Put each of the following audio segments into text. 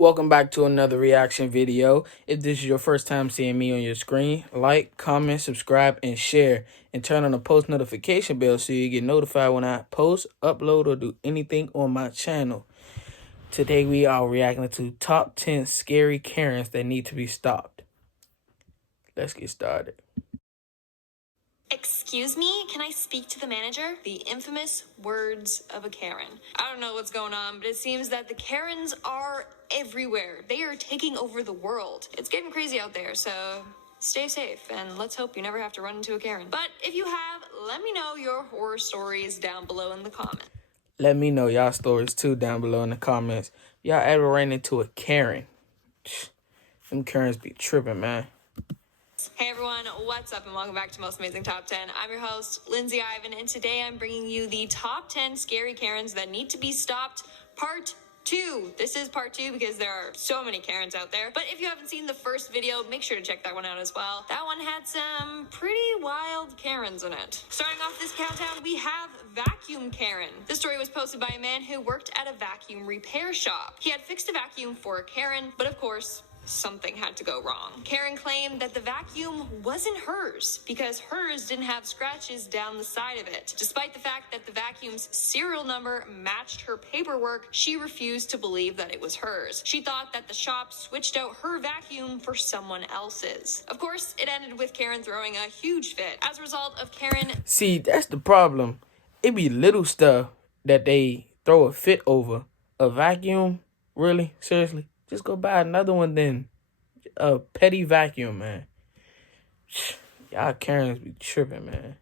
Welcome back to another reaction video. If this is your first time seeing me on your screen, like, comment, subscribe, and share. And turn on the post notification bell so you get notified when I post, upload, or do anything on my channel. Today we are reacting to top 10 scary Karens that need to be stopped. Let's get started. Excuse me, can I speak to the manager? The infamous words of a Karen. I don't know what's going on, but it seems that the Karens are everywhere. They are taking over the world. It's getting crazy out there, so stay safe, and let's hope you never have to run into a Karen. But if you have, let me know your horror stories down below in the comments. Let me know y'all stories too down below in the comments. Y'all ever ran into a Karen? Them Karens be tripping, man. Hey everyone, what's up and welcome back to Most Amazing Top 10. I'm your host, Lindsay Ivan, and today I'm bringing you the top 10 scary Karens that need to be stopped, part 2. This is part 2 because there are so many Karens out there. But if you haven't seen the first video, make sure to check that one out as well. That one had some pretty wild Karens in it. Starting off this countdown, we have Vacuum Karen. This story was posted by a man who worked at a vacuum repair shop. He had fixed a vacuum for a Karen, but of course, something had to go wrong. Karen claimed that the vacuum wasn't hers because hers didn't have scratches down the side of it. Despite the fact that the vacuum's serial number matched her paperwork, she refused to believe that it was hers. She thought that the shop switched out her vacuum for someone else's. Of course, it ended with Karen throwing a huge fit. As a result of Karen... See, that's the problem. It be little stuff that they throw a fit over. A vacuum? Really? Seriously? Just go buy another one then. A petty vacuum, man. Y'all Karens be tripping, man.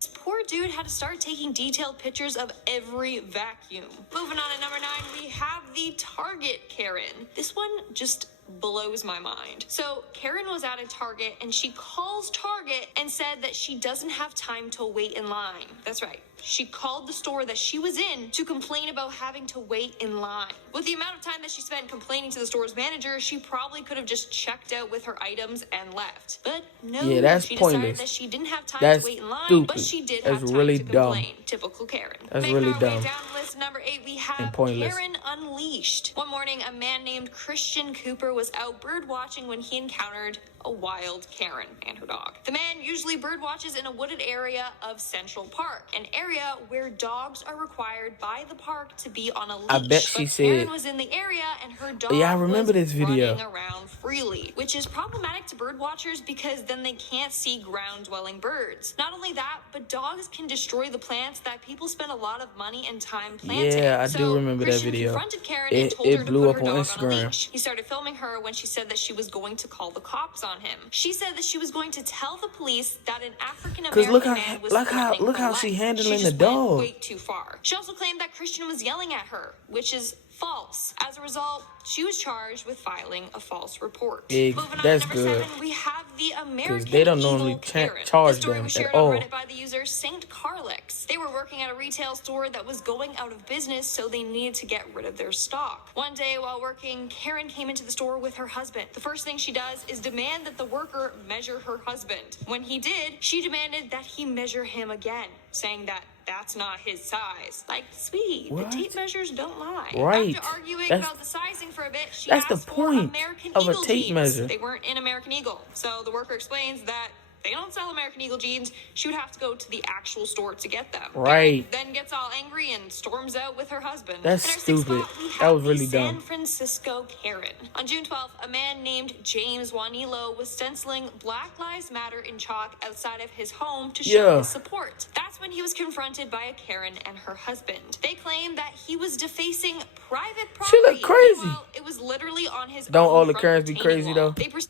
This poor dude had to start taking detailed pictures of every vacuum. Moving on to number 9, we have the Target Karen. This one just blows my mind. So Karen was at a Target and she calls Target and said that she doesn't have time to wait in line. That's right. She called the store that she was in to complain about having to wait in line. With the amount of time that she spent complaining to the store's manager, she probably could have just checked out with her items and left. But no, yeah, that's she pointless. decided that she didn't have time that's to wait in line, stupid. but she did that's have time really to dumb. complain. Typical Karen. That's Making really our dumb. way down to list number 8, we have And pointless. Karen Unleashed. One morning, a man named Christian Cooper was out bird watching when he encountered a wild Karen and her dog. The man usually bird watches in a wooded area of Central Park, an area where dogs are required by the park to be on a leash. I bet she but said, Karen was in the area and her dog yeah, I remember was this video. running around freely, which is problematic to bird watchers because then they can't see ground-dwelling birds. Not only that, but dogs can destroy the plants that people spend a lot of money and time planting. Yeah, I do remember Christian that video. confronted Karen and told her to blew put up her on dog Instagram. on a leash. He started filming her when she said that she was going to call the cops on him. She said that she was going to tell the police that an African American man was threatening look her how life. she handling She the just dog. went way too far. She also claimed that Christian was yelling at her, which is false. As a result, she was charged with filing a false report. Big, Moving on that's to number good. 7, we have the American they don't Eagle normally Karen. charge The story them was at shared all. on Reddit by the user Saint Carlix. They were working at a retail store that was going out of business, so they needed to get rid of their stock. One day while working, Karen came into the store with her husband. The first thing she does is demand that the worker measure her husband. When he did, she demanded that he measure him again, saying that that's not his size. Like, sweetie, What? the tape measures don't lie. Right. After arguing That's- about the sizing for a bit, she that's asked the for point American of a Eagle tape jeans. measure. They weren't in American Eagle. So the worker explains that they don't sell American Eagle jeans. She would have to go to the actual store to get them. Right. Karen then gets all angry and storms out with her husband. That's In our stupid. sixth spot, we That have was really the dumb. San Francisco Karen. On June 12th, a man named James Wanilo was stenciling Black Lives Matter in chalk outside of his home to show his support. That's when he was confronted by a Karen and her husband. They claimed that he was defacing private property. She look crazy. Meanwhile, it was literally on his Don't own all the front Karens be retaining crazy, wall. though? They proceeded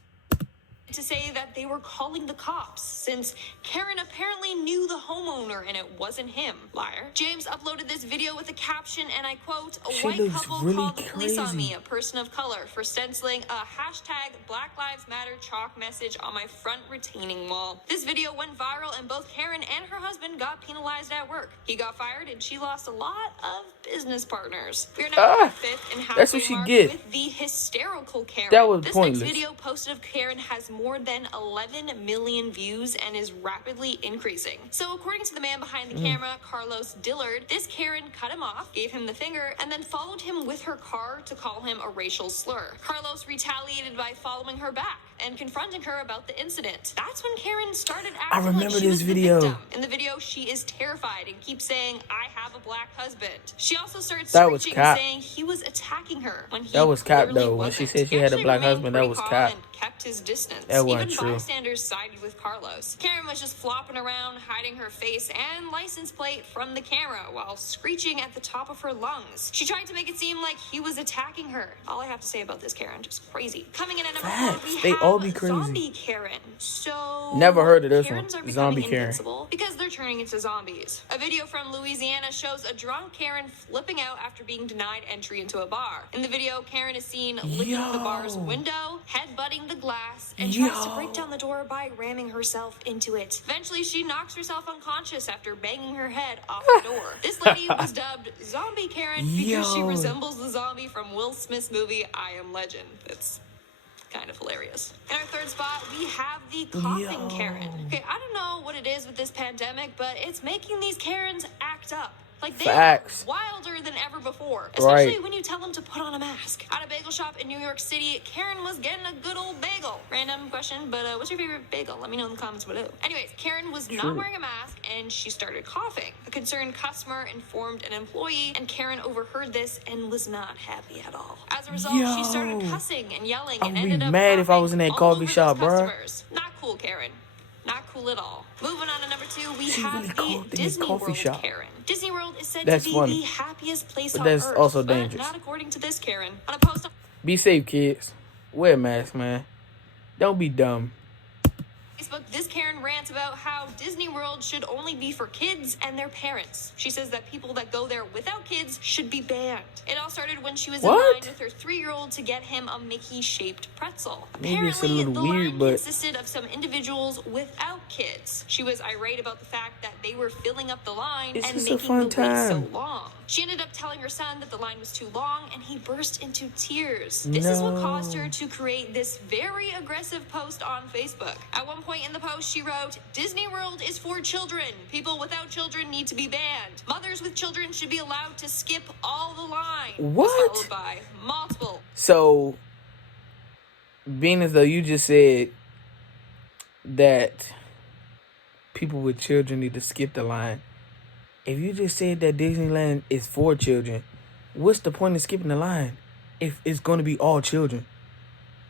to say that they were calling the cops since Karen apparently knew the homeowner and it wasn't him. Liar. James uploaded this video with a caption, and I quote, "A She white looks couple really called the police on me, crazy. a person of color, for stenciling a hashtag Black Lives Matter chalk message on my front retaining wall." This video went viral and both Karen and her husband got penalized at work. He got fired and she lost a lot of business partners. We are now at the 5th and that's what halfway she mark get. with the hysterical Karen. That was this pointless. next video posted of Karen has more than 11 million views and is rapidly increasing. So according to the man behind the camera, Carlos Dillard, this Karen cut him off, gave him the finger, and then followed him with her car to call him a racial slur. Carlos retaliated by following her back and confronting her about the incident. That's when Karen started acting remember like she this was video. the victim. In the video, she is terrified and keeps saying, "I have a black husband." She also starts That was screeching, cap. saying he was attacking her when he That was cap, clearly though. When she wasn't. said she He had a actually black remained husband, that pretty was calm cap. and kept his distance. That wasn't Even true. bystanders sided with Carlos. Karen was just flopping around, hiding her face and license plate from the camera while screeching at the top of her lungs. She tried to make it seem like he was attacking her. All I have to say about this Karen, just crazy. Coming in at number 4, we They have all be crazy. Zombie Karen. So Never heard of this Karens one. are becoming Zombie Karen. invincible because they're turning into zombies. A video from Louisiana shows a drunk Karen flipping out after being denied entry into a bar. In the video, Karen is seen licking the bar's window, headbutting the glass, and tries to break down the door by ramming herself into it. Eventually, she knocks herself unconscious after banging her head off the door. This lady was dubbed Zombie Karen because she resembles the zombie from Will Smith's movie I Am Legend. It's kind of hilarious. In our third spot, we have the coughing Karen. Okay, I don't know what it is with this pandemic, but it's making these Karens act up. Like, they Facts. are wilder than ever before. Especially Right. when you tell them to put on a mask. At a bagel shop in New York City, Karen was getting a good old bagel. Random question, but what's your favorite bagel? Let me know in the comments below. Anyways, Karen was not wearing a mask and she started coughing. A concerned customer informed an employee and Karen overheard this and was not happy at all. As a result, she started cussing and yelling and I'd be ended up mad if I was in coughing that all coffee over shop, those bruh. customers. Not cool, Karen. Not cool at all. Moving on to number 2, we She have really the called it a Disney coffee World shop. Karen. Disney World is said That's to be funny. the happiest place But on that's earth, also but dangerous. not according to this Karen. On a post on Be safe, kids. Wear a mask, man. Don't be dumb. Facebook, this Karen rants about how Disney World should only be for kids and their parents. She says that people that go there without kids should be banned. It all started when she was in What? line with her 3-year-old to get him a Mickey-shaped pretzel. Maybe it's a Apparently, little the weird, line but- consisted of some individuals without kids. She was irate about the fact that they were filling up the line It's and just a making fun the wait so time. long. She ended up telling her son that the line was too long and he burst into tears. This is what caused her to create this very aggressive post on Facebook. At one point in the post, she wrote, "Disney World is for children. People without children need to be banned. Mothers with children should be allowed to skip all the line." What? Followed by multiple. So, being as though you just said that people with children need to skip the line, if you just said that Disneyland is for children, what's the point of skipping the line if it's going to be all children?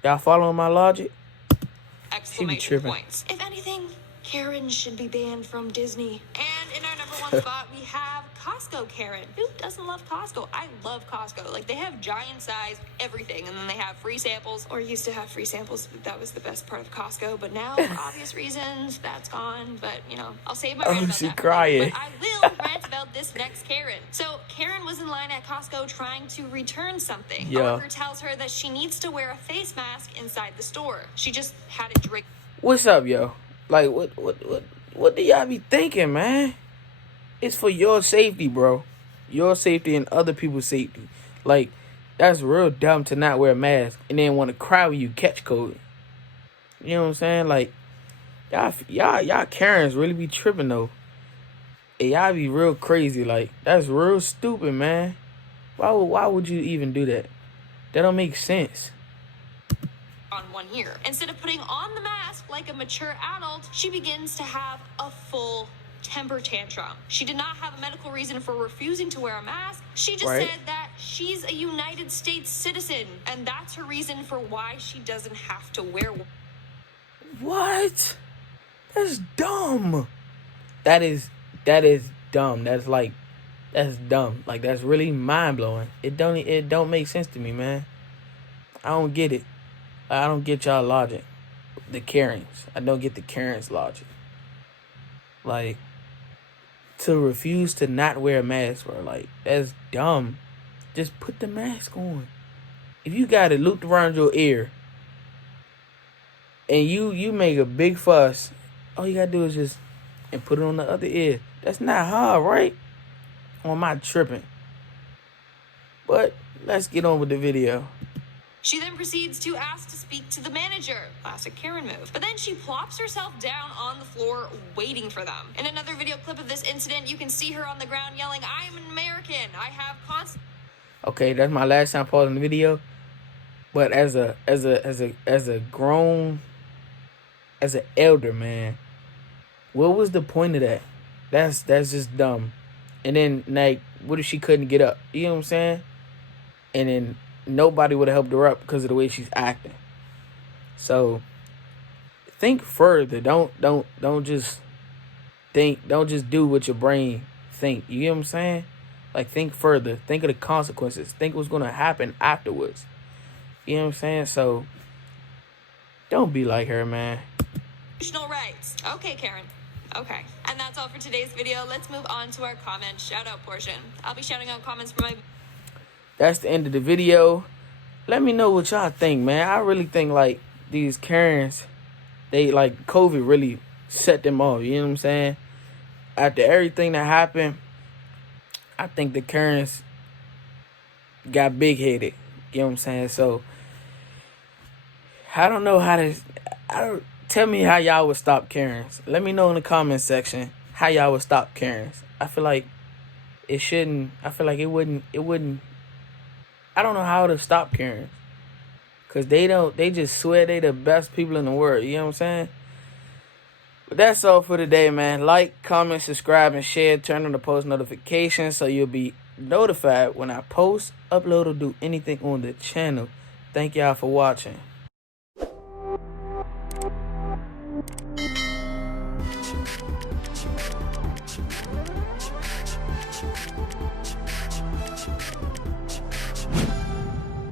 Y'all following my logic? Exclamation tripping. points. If anything, Karen should be banned from Disney. And in our number 1 spot, we have Costco Karen. Who doesn't love Costco? I love Costco. Like, they have giant size everything, and then they have free samples, or used to have free samples. That was the best part of Costco, but now, for obvious reasons, that's gone. But, you know, I'll save my rant about she that. crying. But I will rant about this next Karen. So, Karen was in line at Costco trying to return something. Yeah. A worker tells her that she needs to wear a face mask inside the store. She just had it draped. What's up, yo? Like, what do y'all be thinking, man? It's for your safety, bro. Your safety and other people's safety. Like, that's real dumb to not wear a mask and then want to cry when you catch COVID. You know what I'm saying? Like, y'all Karens really be tripping, though. And y'all be real crazy. Like, that's real stupid, man. Why would you even do that? That don't make sense. On 1 year. Instead of putting on the mask like a mature adult, she begins to have a full temper tantrum. She did not have a medical reason for refusing to wear a mask. She just Right. said that she's a United States citizen, and that's her reason for why she doesn't have to wear one. What? That's dumb. That is dumb. That's dumb. Like, that's really mind blowing. It don't make sense to me, man. I don't get it. I don't get y'all logic. The Karens. I don't get the Karens logic. Like, to refuse to not wear a mask, bro. Like, that's dumb. Just put the mask on. If you got it looped around your ear and you make a big fuss, all you gotta do is just and put it on the other ear. That's not hard, right? Or am I tripping? But let's get on with the video. She then proceeds to ask to speak to the manager. Classic Karen move. But then she plops herself down on the floor waiting for them. In another video clip of this incident, you can see her on the ground yelling, "I am an American. I have constant..." Okay, that's my last time pausing the video. But as an elder, man, what was the point of that? That's just dumb. And then, like, what if she couldn't get up? You know what I'm saying? And then nobody would have helped her up because of the way she's acting. So think further. Don't just think. Don't just do what your brain think. You get what I'm saying? Like, think further. Think of the consequences. Think what's gonna happen afterwards. You know what I'm saying? So don't be like her, man. Rights. Okay, Karen. Okay. And that's all for today's video. Let's move on to our comment shout out portion. I'll be shouting out comments from my... That's the end of the video. Let me know what y'all think, man. I really think, like, these Karens, they, like, COVID really set them off. You know what I'm saying? After everything that happened, I think the Karens got big-headed. You know what I'm saying? So, I don't know how to... Tell me how y'all would stop Karens. Let me know in the comment section how y'all would stop Karens. I feel like it shouldn't... I feel like it wouldn't... I don't know how to stop Karens. Because they just swear they the best people in the world. You know what I'm saying? But that's all for today, man. Like, comment, subscribe, and share. Turn on the post notifications so you'll be notified when I post, upload, or do anything on the channel. Thank y'all for watching.